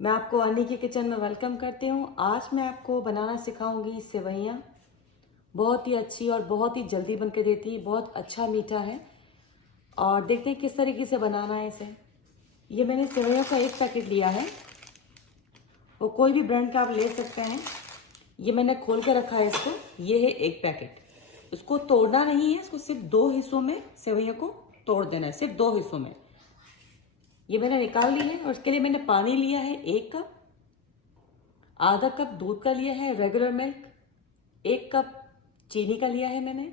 मैं आपको अन्नी के किचन में वेलकम करती हूँ। आज मैं आपको बनाना सिखाऊंगी सेवइयाँ। बहुत ही अच्छी और बहुत ही जल्दी बन के देती है, बहुत अच्छा मीठा है। और देखते हैं किस तरीके से बनाना है इसे। ये मैंने सेवइयों का एक पैकेट लिया है, वो कोई भी ब्रांड का आप ले सकते हैं। ये मैंने खोल के रखा है इसको। ये है एक पैकेट। इसको तोड़ना नहीं है, इसको सिर्फ दो हिस्सों में सेवइयों को तोड़ देना है, सिर्फ दो हिस्सों में। ये मैंने निकाल ली है और इसके लिए मैंने पानी लिया है 1 कप, आधा कप दूध का लिया है रेगुलर मिल्क, 1 कप चीनी का लिया है मैंने,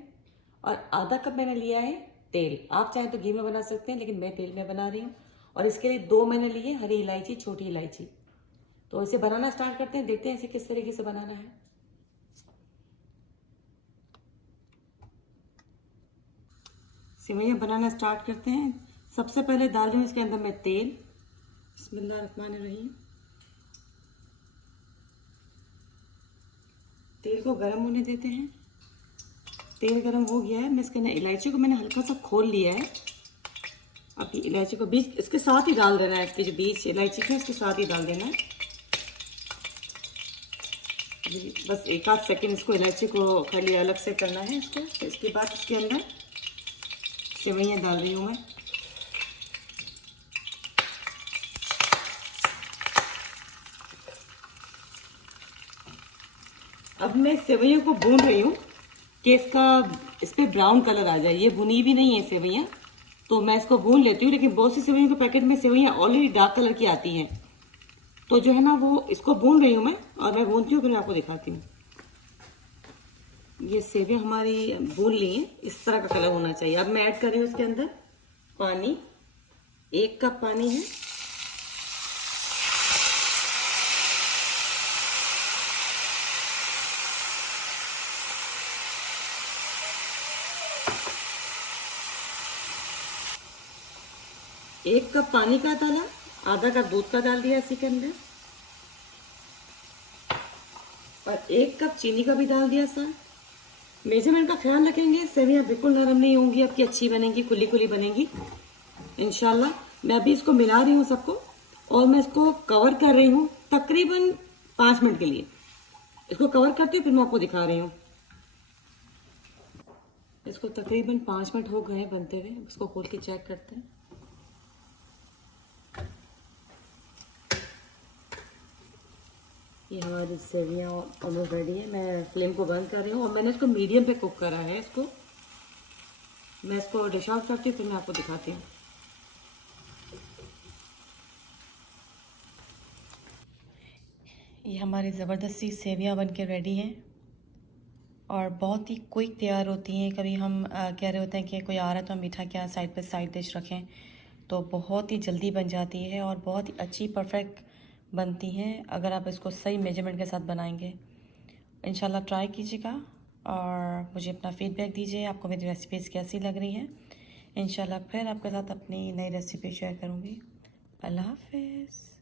और आधा कप मैंने लिया है तेल। आप चाहें तो घी में बना सकते हैं, लेकिन मैं तेल में बना रही हूँ। और इसके लिए 2 मैंने लिए हरी इलायची, छोटी इलायची। तो इसे बनाना स्टार्ट करते हैं, देखते हैं इसे किस तरीके से बनाना है। सेवइयाँ बनाना स्टार्ट करते हैं। सबसे पहले डाल रही हूँ इसके अंदर मैं तेल। बिस्मिल्लाहिर्रहमानिर्रहीम। तेल को गर्म होने देते हैं। तेल गर्म हो गया है। मैं इसके अंदर इलायची को मैंने हल्का सा खोल लिया है। अब इलायची को बीज इसके साथ ही डाल देना है। इसके जो बीज इलायची के इसके साथ ही डाल देना है। बस 1 आध सेकेंड इसको इलायची को खाली अलग से करना है इसको। तो इसके बाद इसके अंदर सेवइयाँ डाल रही हूँ मैं। अब मैं सेवइयों को भून रही हूँ कि इस पे ब्राउन कलर आ जाए। ये भुनी भी नहीं है सेवइयाँ, तो मैं इसको भून लेती हूँ। लेकिन बहुत सी सेवइयों के पैकेट में सेवइयाँ ऑलरेडी डार्क कलर की आती हैं, तो जो है ना वो इसको भून रही हूँ मैं। और मैं भूनती हूँ फिर मैं आपको दिखाती हूँ। ये सेवइयाँ हमारी भून ली हैं, इस तरह का कलर होना चाहिए। अब मैं ऐड कर रही हूँ इसके अंदर पानी। 1 कप पानी है। एक कप पानी का डाला, आधा कप दूध का डाल दिया इसी के अंदर, और 1 कप चीनी का भी डाल दिया सर। मेजरमेंट का ख्याल रखेंगे, सेवइयाँ बिल्कुल नरम नहीं होंगी आपकी, अच्छी बनेंगी, खुली खुली बनेंगी इंशाल्लाह। मैं अभी इसको मिला रही हूँ सबको, और मैं इसको कवर कर रही हूँ तकरीबन 5 मिनट के लिए। इसको कवर करती हूँ फिर मैं आपको दिखा रही हूँ। इसको तकरीबन 5 मिनट हो गए बनते हुए। इसको खोल के चेक करते हैं। ये हमारी सेवइयाँ ऑलमोस्ट रेडी है। मैं फ्लेम को बंद कर रही हूँ और मैंने इसको मीडियम पे कुक करा है। मैं इसको डिश आउट करती हूँ फिर मैं आपको दिखाती हूँ। ये हमारी ज़बरदस्ती सेवइयाँ बन के रेडी हैं और बहुत ही क्विक तैयार होती हैं। कभी हम कह रहे होते हैं कि कोई आ रहा है तो हम मीठा क्या साइड पे साइड डिश रखें, तो बहुत ही जल्दी बन जाती है और बहुत ही अच्छी परफेक्ट बनती हैं अगर आप इसको सही मेजरमेंट के साथ बनाएंगे। इंशाल्लाह ट्राई कीजिएगा और मुझे अपना फीडबैक दीजिए, आपको मेरी रेसिपीज़ कैसी लग रही हैं। इंशाल्लाह फिर आपके साथ अपनी नई रेसिपी शेयर करूँगी। अल्लाह हाफ़िज़।